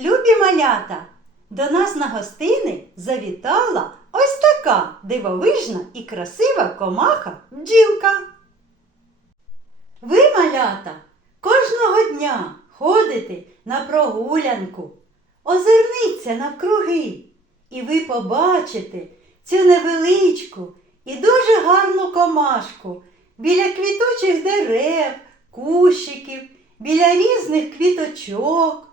Любі малята, до нас на гостини завітала ось така дивовижна і красива комаха бджілка. Ви, малята, кожного дня ходите на прогулянку, озирніться навкруги, і ви побачите цю невеличку і дуже гарну комашку біля квітучих дерев, кущиків, біля різних квіточок.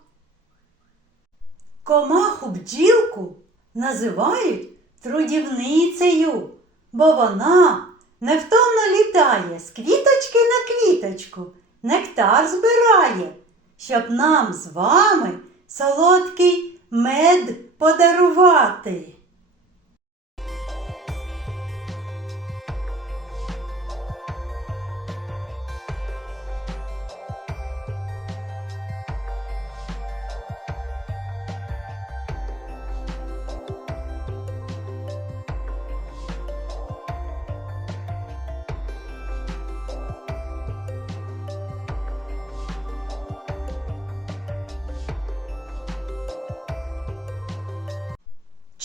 Комаху бджілку називають трудівницею, бо вона невтомно літає з квіточки на квіточку, нектар збирає, щоб нам з вами солодкий мед подарувати.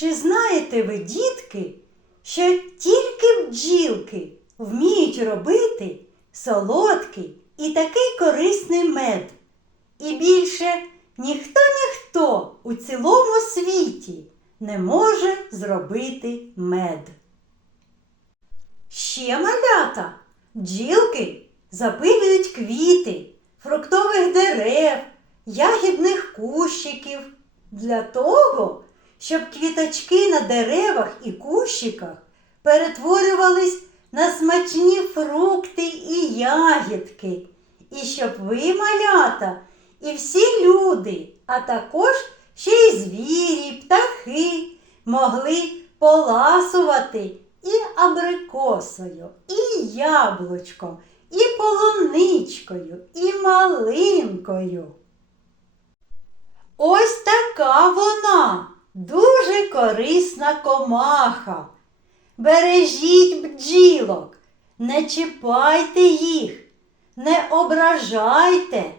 Чи знаєте ви, дітки, що тільки бджілки вміють робити солодкий і такий корисний мед? І більше ніхто ніхто у цілому світі не може зробити мед. Ще малята, бджілки запилюють квіти, фруктових дерев, ягідних кущиків для того, щоб квіточки на деревах і кущиках перетворювались на смачні фрукти і ягідки, і щоб ви, малята, і всі люди, а також ще й звірі, птахи могли поласувати і абрикосою, і яблучком, і полуничкою, і малинкою. Ось така вона, дуже корисна комаха. Бережіть бджілок, не чіпайте їх, не ображайте,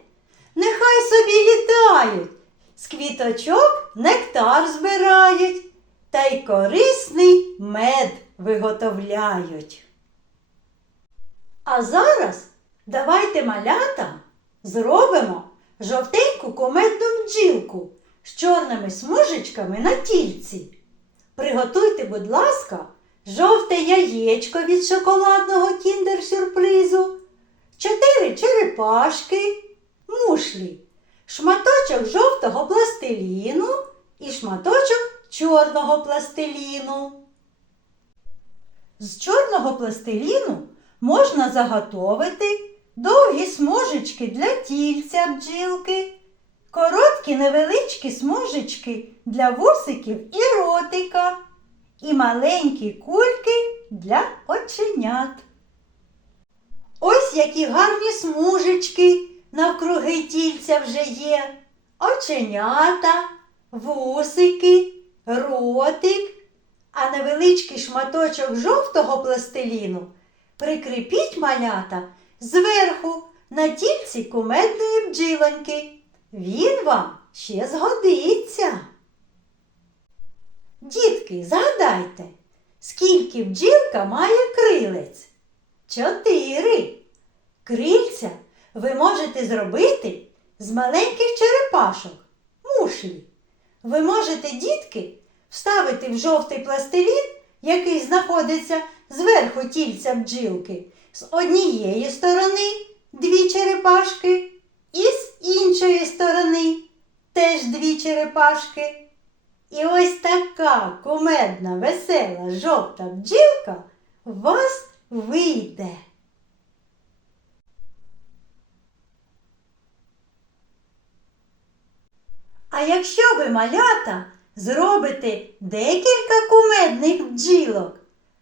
нехай собі літають, з квіточок нектар збирають та й корисний мед виготовляють. А зараз давайте малята зробимо жовтеньку кумедну бджілку з чорними смужечками на тільці. Приготуйте, будь ласка, жовте яєчко від шоколадного кіндер-сюрпризу, чотири черепашки, мушлі, шматочок жовтого пластиліну і шматочок чорного пластиліну. З чорного пластиліну можна заготовити довгі смужечки для тільця бджілки, короткі невеличкі смужечки для вусиків і ротика, і маленькі кульки для оченят. Ось які гарні смужечки навкруги тільця вже є. Оченята, вусики, ротик, а невеличкий шматочок жовтого пластиліну прикріпіть малята зверху на тільці кумедної бджілоньки. Він вам ще згодиться. Дітки, згадайте, скільки бджілка має крилець? Чотири. Крильця ви можете зробити з маленьких черепашок, мушлі. Ви можете, дітки, вставити в жовтий пластилін, який знаходиться зверху тільця бджілки, з однієї сторони дві черепашки, і з іншої сторони теж дві черепашки. І ось така кумедна, весела, жовта бджілка вас вийде. А якщо ви малята зробите декілька кумедних бджілок,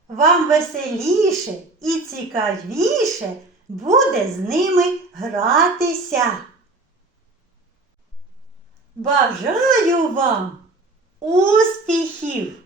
вам веселіше і цікавіше буде з ними гратися. Бажаю вам успіхів!